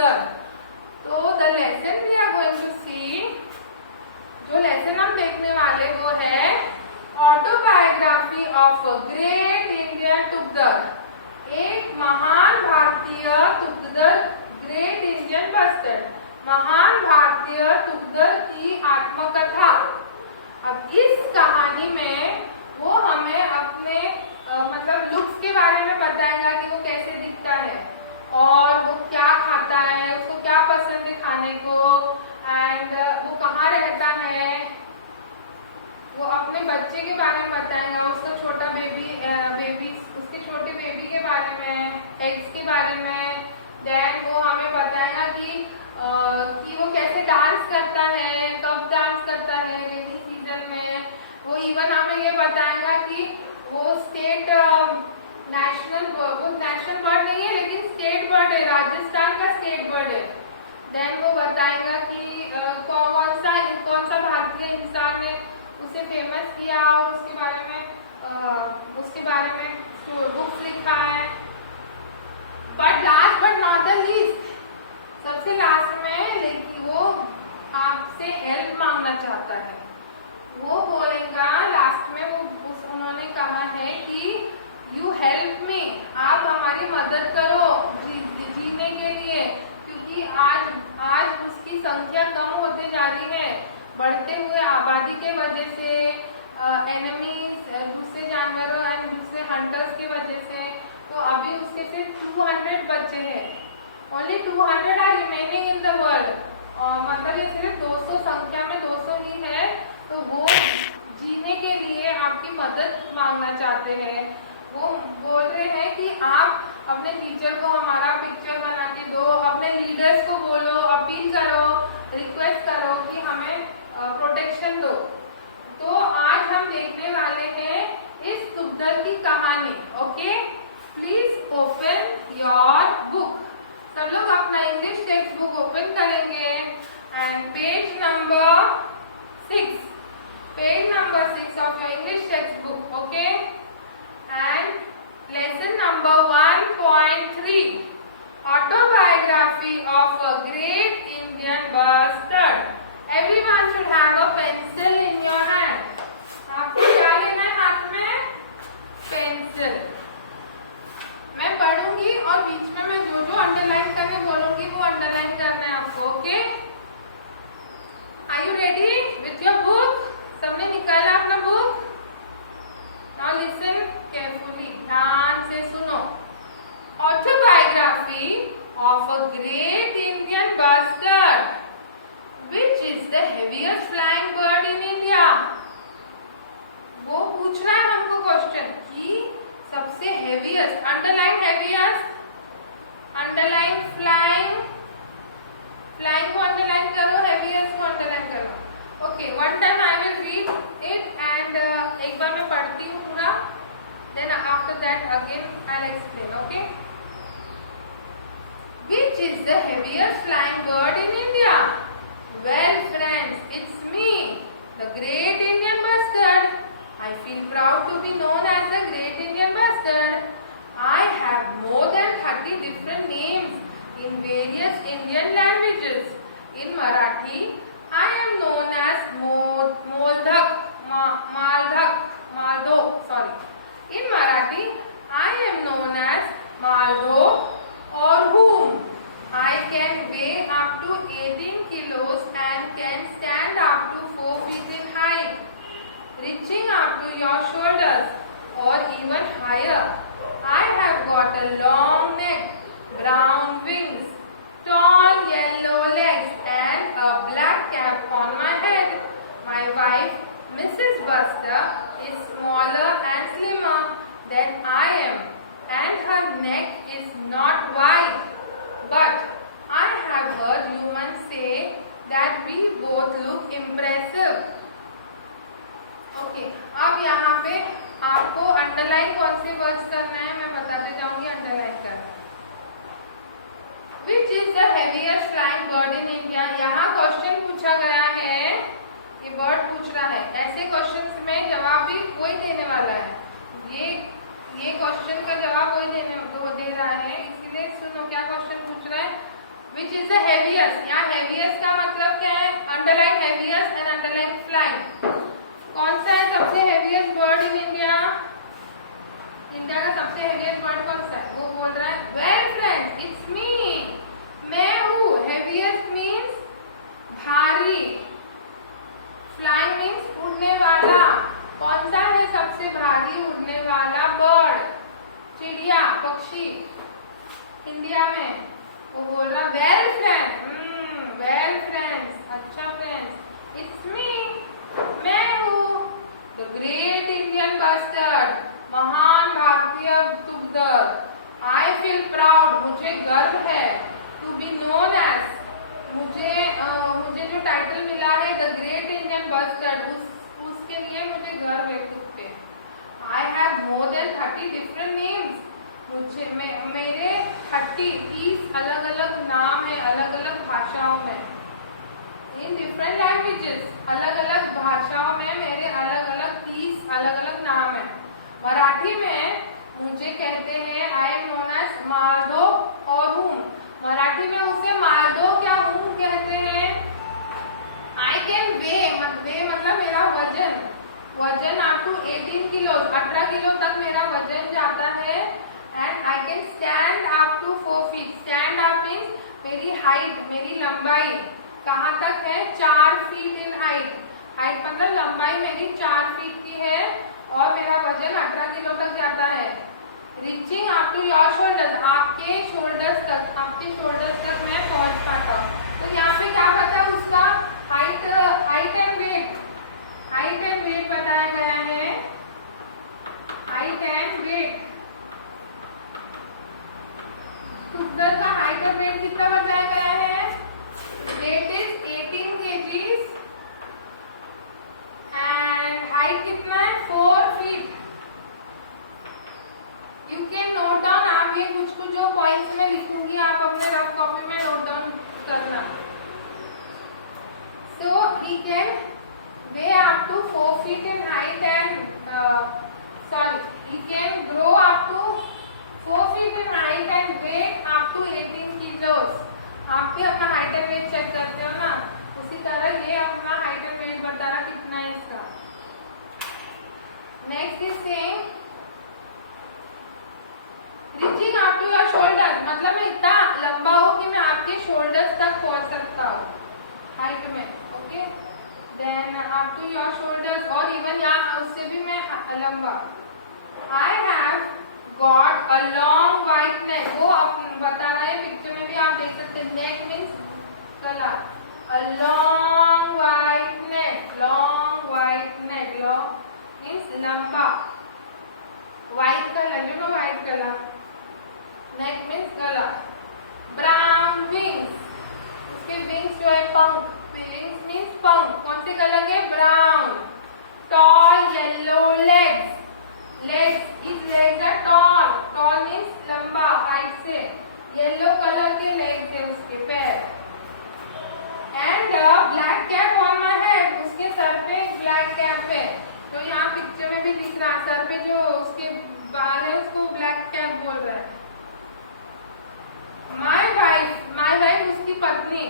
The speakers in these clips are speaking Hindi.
तुगदर। तो the lesson we are going to see, जो लेसन हम देखने वाले वो है ऑटोबायोग्राफी ऑफ ग्रेट इंडियन तुगदर। एक महान भारतीय तुगदर, ग्रेट इंडियन बस्टर्ड, महान भारतीय तुगदर की आत्मकथा। अब इस कहानी में वो हमें अपने मतलब लुक्स के बारे में बताएगा कि वो कैसे दिखता है और वो क्या खाता है, उसको क्या पसंद है खाने को, एंड वो कहाँ रहता है। वो अपने बच्चे के बारे में बताएगा, उसका छोटा बेबी उसके छोटे बेबी के बारे में, एग्स के बारे में। देन वो हमें बताएगा कि वो कैसे डांस करता है, कब डांस करता है, रेनी सीजन में। वो इवन हमें ये बताएगा कि वो स्टेट नेशनल बर्ड नहीं है लेकिन स्टेट बर्ड है, राजस्थान का स्टेट बर्ड है। देन वो बताएगा कि कौन सा भारतीय इंसान ने उसे फेमस किया और उसके बारे में बुक्स लिखा है। But last but not the least, सबसे लास्ट में लेकिन वो आपसे हेल्प मांगना चाहता है। वो बोलेगा लास्ट में, उन्होंने कहा है कि यू हेल्प मी, आप हमारी मदद करो जीने के लिए, क्योंकि आज उसकी संख्या कम होते जा रही है बढ़ते हुए आबादी के वजह से, एनिमीज, दूसरे जानवरों एंड दूसरे हंटर्स के वजह से। तो अभी उसके सिर्फ 200 बच्चे हैं, only 200 are remaining in the world. मतलब ये सिर्फ 200 संख्या में 200 ही है। तो वो जीने के लिए आपकी मदद मांगना चाहते हैं। वो बोल रहे हैं कि आप अपने टीचर को हमारा पिक्चर बना के दो, अपने लीडर्स को बोलो, अपील करो, रिक्वेस्ट करो कि हमें प्रोटेक्शन दो। तो आज हम देखने वाले हैं इस तुगदर की कहानी। Okay, please open your book. सब लोग अपना इंग्लिश टेक्स्ट बुक ओपन करेंगे and page number 6 of your English text book. Okay, and lesson number 1.3 autobiography of a great Indian bustard. Everyone should have a pencil in your hand. आपको क्या लेना है हाथ में? पेंसिल। मैं पढ़ूंगी और बीच में मैं जो अंडरलाइन करने बोलूंगी वो अंडरलाइन करना है आपको। Okay, are you ready with your book? सबने निकाला अपना बुक? नाउ लिसन केयरफुली, ध्यान से सुनो। Autobiography of a great Indian bustard. Which is the heaviest flying bird in India? वो पूछ रहा है हमको क्वेश्चन कि सबसे heaviest, underline heaviest, underline flying को underline करो, heaviest को underline करो। Okay, one time I will read it and एक बार मैं पढ़ती हूँ पूरा, then after that again I'll explain. Okay? Which is the heaviest flying bird in India? Well friends, it's me, the Great Indian Bustard. I feel proud to be known as the Great Indian Bustard. I have more than 30 different names in various Indian languages. In Marathi, I am known as Maldo. In Marathi, I am known as Maldo or whom. I can weigh up to 18 kilos and can stand up to 4 feet in height, reaching up to your shoulders or even higher. I have got a long neck, brown wings, tall yellow legs and a black cap on my head. My wife, Mrs. Buster, is smaller and slimmer than I am, and her neck is not wide. But I have heard humans say that we both look impressive. Okay, अब यहाँ पे आपको अंडरलाइन कौन से वर्ड्स करना है मैं बताते जाऊंगी। अंडरलाइन करना है। Which is the heaviest flying bird in India? यहाँ क्वेश्चन पूछा गया है, ये बर्ड पूछ रहा है। ऐसे क्वेश्चंस में जवाब भी कोई देने वाला है। ये क्वेश्चन का जवाब कोई दे रहा है, इसीलिए सुनो क्या क्वेश्चन पूछ रहा है। Which heaviest, यहाँ heaviest का मतलब क्या है? Underline heaviest and underline flying. कौन सा है सबसे heaviest bird in India? India का सबसे heaviest bird कौन सा है? वो बोल रहा है well friends, it's me. मैं हूँ. Heaviest means भारी. Flying means उड़ने वाला. कौन सा है सबसे भारी उड़ने वाला बर्ड? चिड़िया, पक्षी इंडिया में. वो बोल रहा वेल फ्रेंड्स. वेल फ्रेंड्स, अच्छा फ्रेंड्स, इट्स मी, मैं हूँ. द ग्रेट इंडियन कस्टर्ड, महान भारतीय दुग्ध. आई फील प्राउड, मुझे गर्व है. टू बी नोन एज, मुझे जो टाइटल मिला है द ग्रेट इंडियन कस्टर्ड, उसके लिए मुझे गर्व है खुद पे. I have more than 30 different names. मेरे 30 अलग अलग नाम है अलग अलग भाषाओं में. In different languages, अलग अलग भाषाओं में मेरे अलग अलग 30 अलग अलग नाम है. मराठी में मुझे कहते हैं I am known as मालदो और हूँ. मराठी में उसे मालदो क्या हूँ कहते हैं. I can weigh मतलब मेरा वजन अप टू 18 किलो, 18 किलो तक मेरा वजन जाता है. And I can stand up to 4 feet. Stand up means मेरी हाइट, मेरी लंबाई कहाँ तक है? 4 फीट इन हाइट. हाइट मतलब लंबाई मेरी 4 फीट की है और मेरा वजन 18 किलो तक जाता है. Reaching up to your shoulders, आपके शोल्डर्स तक मैं पहुंच पाता हूँ. तो यहाँ पे क्या पता है उसका height and weight. Height and weight बताया गया है. हाइट एंड वेट, टुगदर का हाइट और वेट कितना बताया गया है? Weight is 18 kgs and height कितना है? 4 feet. You can note down. आप ये कुछ जो पॉइंट्स में लिखूंगी आप अपने रफ कॉपी में नोट डाउन करना. So he can weigh up to 4 feet in height and he can grow up to 4 feet in height and weight up to 18 kilos. आप भी अपना हाइट एंड वेट चेक करते हो ना, उसी तरह ये अपना हाइट एंड वेट बता रहा कितना है इसका. Next is saying reaching up to your shoulder, मतलब मैं इतना लंबा हूँ कि मैं आपके शोल्डर्स तक पहुंच सकता हूँ हाइट में. Okay, then up to your shoulders और इवन यहाँ उससे भी मैं लंबा. I have got a long white neck. वो बता रहा है पिक्चर में भी आप देख सकते हैं. नेक मीन्स गला. A long white neck. Long white neck, long means लंबा. White colour, you know white colour. Neck means गला. ब्राउन विंग्स, उसके विंग्स जो है पंख. विंग्स मीन्स पंख. कौन से कलर के? Brown. Tall yellow legs. Legs, इस legs are tall. Tall means लंबा हाइट से. येलो कलर के लेग्स है उसके पैर. And black cap on my head. उसके सर पे ब्लैक कैप है. तो यहाँ पिक्चर में भी दिख रहा है सर पे जो उसके बाल है उसको ब्लैक कैप बोल रहा है. माय वाइफ उसकी पत्नी.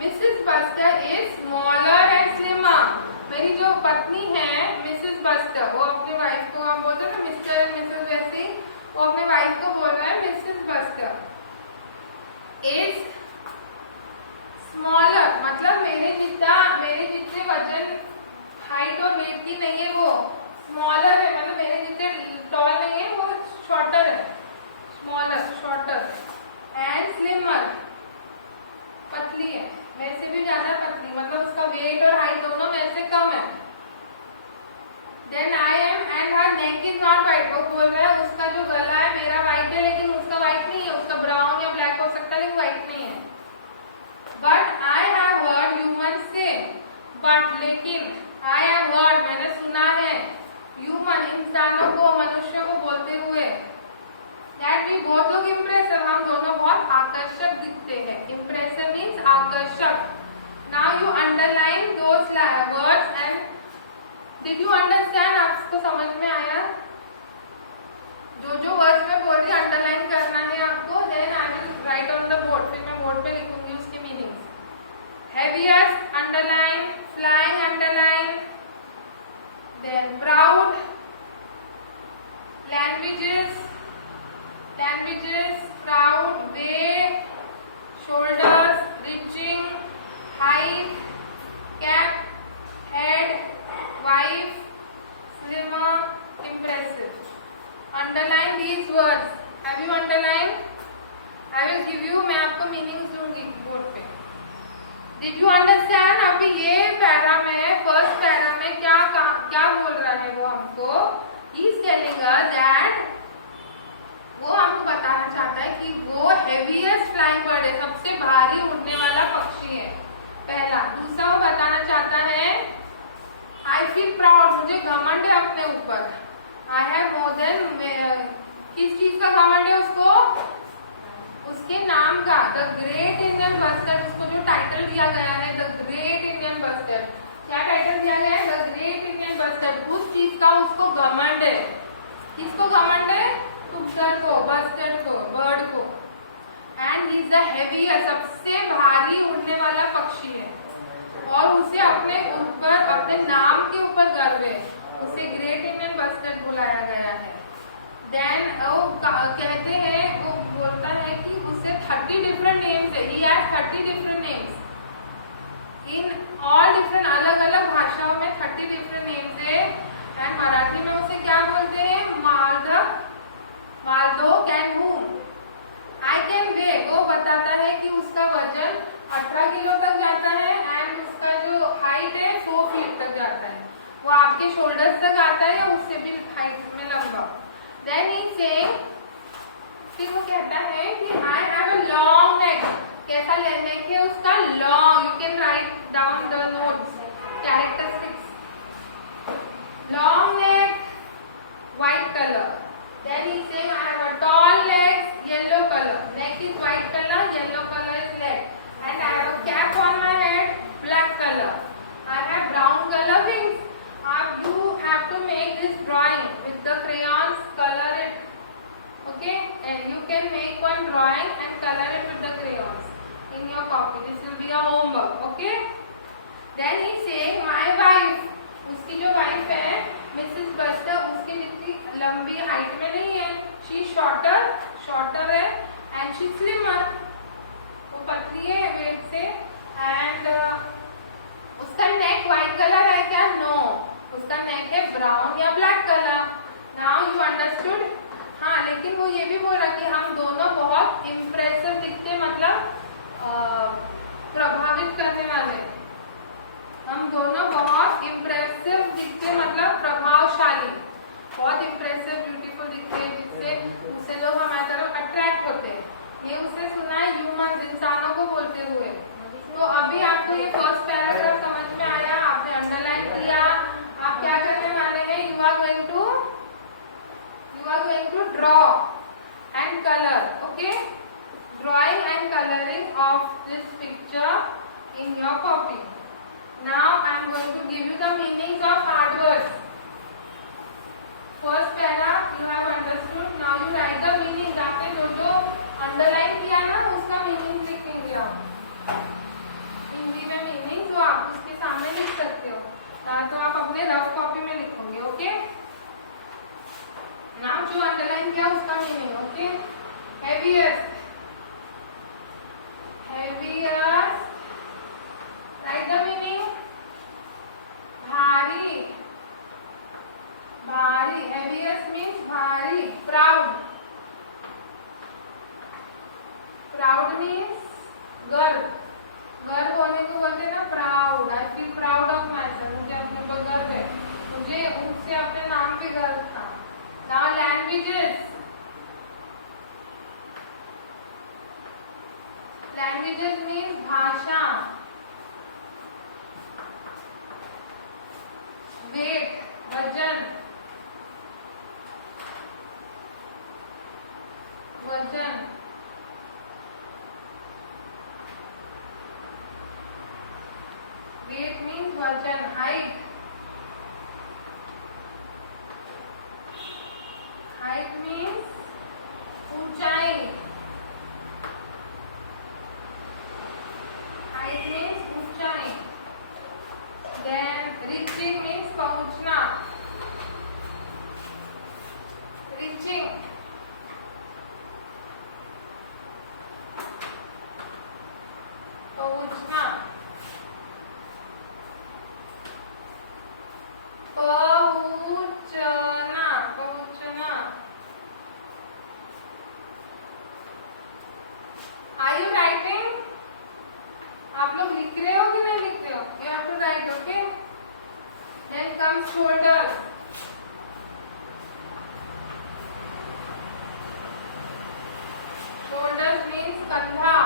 Mrs buster is smaller and slimmer. मेरी जो पत्नी है मिसेस बस्टर, वो अपने वाइफ को हम बोलते हैं ना मिस्टर एंड मिसेस, वैसे वो अपने वाइफ को बोल रहा है मिसेस बस्टर इज स्मॉलर, मतलब मेरे जितने वजन हाइट और वेट की नहीं है. वो स्मॉलर है, मतलब मेरे जितने टॉल नहीं है, वो शॉर्टर है. Smaller, shorter. एंड स्लिमर, पतली है, मेरे से भी ज्यादा पतली, मतलब उसका वेट और हाइट दोनों मेरे से कम है. Then I am and her neck is not white. वो बोल रहा है उसका जो गला है मेरा वाइट है लेकिन उसका वाइट नहीं है. उसका ब्राउन या ब्लैक हो सकता है लेकिन वाइट नहीं है. But I have heard human से, बट लेकिन आई हैव हर्ड, मैंने सुना है, ह्यूमन इंसानों को, मनुष्यों को बोलते हुए that we both look impressive, हम दोनों बहुत आकर्षक दिखते हैं. इम्प्रेसिव मीन्स आकर्षक. Now you underline those words and did you understand? आपको समझ में आया? जो वर्ड्स मैं बोल रही हूँ अंडरलाइन करना है आपको. Then I will write on the board. फिर मैं बोर्ड पे लिखूंगी. भारी उड़ने वाला पक्षी है, पहला। दूसरा वो बताना चाहता है आई फील प्राउड, मुझे घमंड है अपने ऊपर। आई हैव मोर देन, किस चीज का घमंड है उसको? उसके नाम का, द ग्रेट इंडियन बस्टर्ड, उसको जो टाइटल दिया गया है द ग्रेट इंडियन बस्टर्ड। क्या टाइटल दिया गया है? The great Indian bustard. उस चीज का उसको घमंड है। किसको घमंड है? टुक्कर को, बस्टर्ड को, बर्ड को। And he is the heaviest, सबसे भारी उड़ने वाला पक्षी है और उसे अपने ऊपर, अपने नाम के ऊपर गर्व है। उसे ग्रेट इंडियन बस्टर्ड बुलाया गया है। देन वो कहते हैं, वो बोलता है कि उसे 30 डिफरेंट नेम्स है। He has 30 different names in all different, अलग अलग भाषाओं में 30 डिफरेंट नेम्स है। एंड मराठी में उसे क्या बोलते हैं? मालदह, मालदो कैन हूम, आई कैन वे। वो बताता है कि उसका वजन 18 किलो तक जाता है एंड उसका जो हाइट है 4 फीट तक जाता है। वो आपके शोल्डर्स तक आता है या उससे भी हाइट में लंबा। देन ही सेइंग, फिर वो कहता है कि I have a long neck. कैसा नेक है उसका? Long. You can write down the notes, characteristics. Long neck, white color. Then he saying I have a tall legs, yellow color. Neck is white color, yellow color is leg. And I have a cap on my head, black color. I have brown color wings. You have to make this drawing with the crayons, color it. Okay? And you can make one drawing and color it with the crayons in your copy. This will be a homework. Okay? Then he saying my wife. उसकी जो वाइफ है मिसेस बस्टर, उसकी जितनी लंबी हाइट में नहीं है। शी शॉर्टर, शॉर्टर है एंड शी स्लिमर, वो पतली है वेट से। एंड उसका नेक व्हाइट कलर है क्या? नो, उसका नेक है ब्राउन या black colour. Now you understood? हाँ, लेकिन वो ये भी बोला कि हम दोनों बहुत इम्प्रेसिव दिखते, मतलब प्रभावित करने वाले। हम दोनों बहुत इम्प्रेसिव दिखते, मतलब प्रभावशाली, बहुत इम्प्रेसिव, ब्यूटीफुल दिखते, जिससे उससे लोग हमारी तरफ अट्रैक्ट होते हैं। ये उसे सुना है ह्यूमन, इंसानों को बोलते हुए। तो अभी आपको ये फर्स्ट पैराग्राफ समझ में आया, आपने अंडरलाइन किया। आप क्या करने वाले हैं? You are going to draw and colour. Okay, drawing and colouring of this picture in your copy. Now I am going to give you the meanings of hard words. First para you have understood. Now you write the meanings. आपने जो underline किया ना उसका meaning लिखेंगे आप। हिंदी में meaning तो आप उसके सामने लिख सकते हो, ना तो आप अपने रफ कॉपी में लिखोगे। ओके? Now जो underline किया उसका meaning। Okay? Heaviest, heaviest. Write the meaning. भारी, भारी, heaviest means भारी। Proud, proud means गर्व, गर्व होने को बोलते हैं ना proud. I feel proud of my self, मुझे अपने पर गर्व है, मुझे उससे अपने नाम पे गर्व था। नाउ लैंग्वेजेस, लैंग्वेजेस मीन्स भाषा। वेट, वजन, वजन। वेट मीन्स वजन। हाइट, हाइट मीन्स ऊंचाई, हाइट मीन्स ऊंचाई। Then reaching means पहुंचना, reaching, पहुंचना। पहुंचना, पहुंचना। Are you writing? आप लोग लिख रहे हो कि नहीं लिख रहे हो? You have to write, okay? Then comes shoulders. Shoulders means कंधा,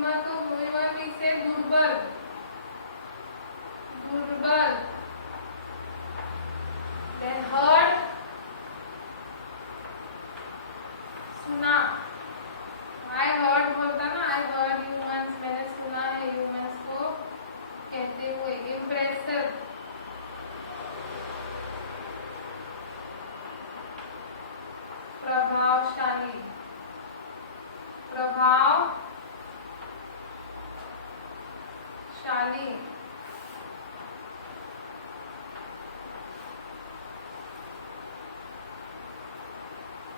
स्लिमर तो हुआ भी से दुर्बल, दुर्बल। देन हर्ड, सुना। आई हर्ड बोलता ना, आई हर्ड ह्यूमंस, मैंने सुना है ह्यूमंस को कहते हुए। इम्प्रेसिव, प्रभावशाली, प्रभावशाली।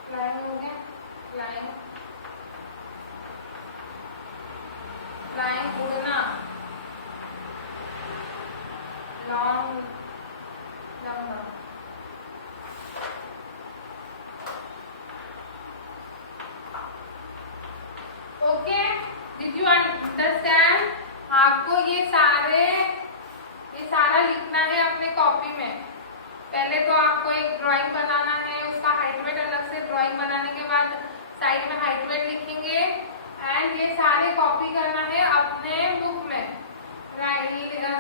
फ्लाइंग हो गया, फ्लाइंग, फ्लाइंग उड़ना, लॉन्ग, लंबा। Okay, did you understand? आपको ये सारा लिखना है अपने कॉपी में। पहले तो आपको एक ड्राइंग बनाना है, उसका हाइट वेट अलग से, ड्राइंग बनाने के बाद साइड में हाइट वेट लिखेंगे एंड ये सारे कॉपी करना है अपने बुक में। राइट,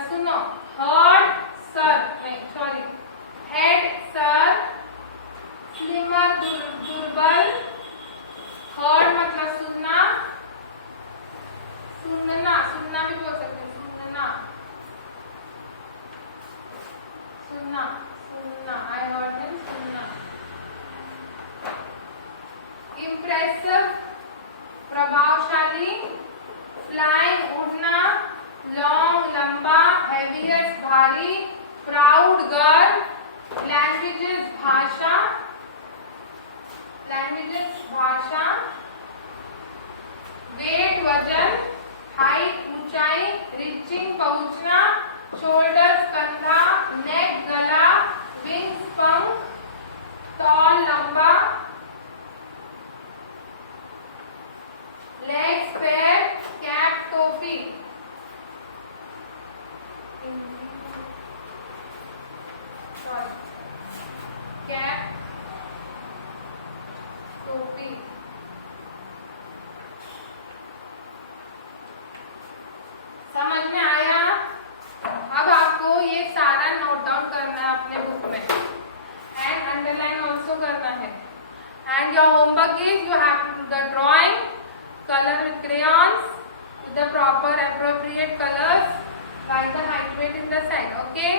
सुनो, हर्ड सर, नहीं सॉरी, हेड सर, स्लिमर दुर्बल, हर्ड मतलब सुनना, सुनना, सुनना भी बोल सकते हैं, सुनना, सुनना, सुनना, आई हर्ड मीन सुनना। इम्प्रेसिव, प्रभावशाली, फ्लाइंग उड़ना, लॉन्ग लंबा, हेवीएस्ट भारी, प्राउड गर्ल, लैंग्वेजेस भाषा, लैंग्वेजेस भाषा, वेट वजन, हाइट ऊंचाई, रीचिंग पहुंचना, शोल्डर्स कंधा, नेक गला, विंग्स पंख, टॉल लंबा, लेग्स पैर, कैप टोपी। कैप टोपी। समझ में आया? अब आपको ये सारा नोट डाउन करना है अपने बुक में एंड अंडरलाइन ऑल्सो करना है। And your homework is you have to the drawing, color with crayons with the proper appropriate colors, write the height weight in the side. Okay.